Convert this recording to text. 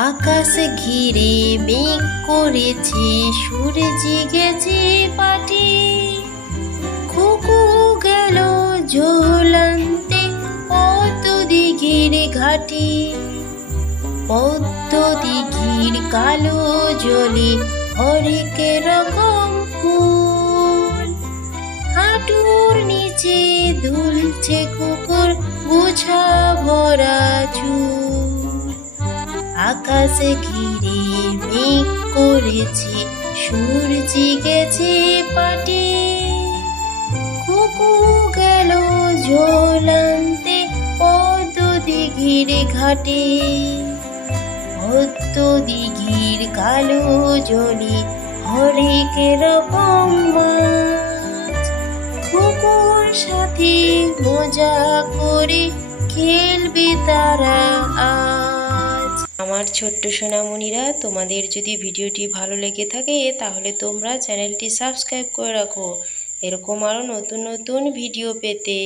আকাশ ঘিরে মেঘ করেছে, সূর্যি গেছে পাটি। খুকু গেল ঝোলান্তে পদ্ম দিঘির ঘাটি। পদ্ম দিঘির কালো জলে হরেক রকম ফুল। হাঁটুর নিচে দুলছে কুকুর গোছা ভরা চুল। আকাশ ঘিরে মেঘ করেছে, সূর্যি গেছে পাটি। খুকু গেল ঝোলান্তে পদ্ম দিঘির ঘাটে। পদ্ম দিঘির কালো জলে হরেক রকম মাছ। খুকুর সাথে মজা করে খেলবে তারা আজ। আমার ছোট্ট সোনামণিরা, তোমাদের যদি ভিডিওটি ভালো লেগে থাকে তাহলে তোমরা চ্যানেলটি সাবস্ক্রাইব করে রাখো এরকম আরও নতুন নতুন ভিডিও পেতে।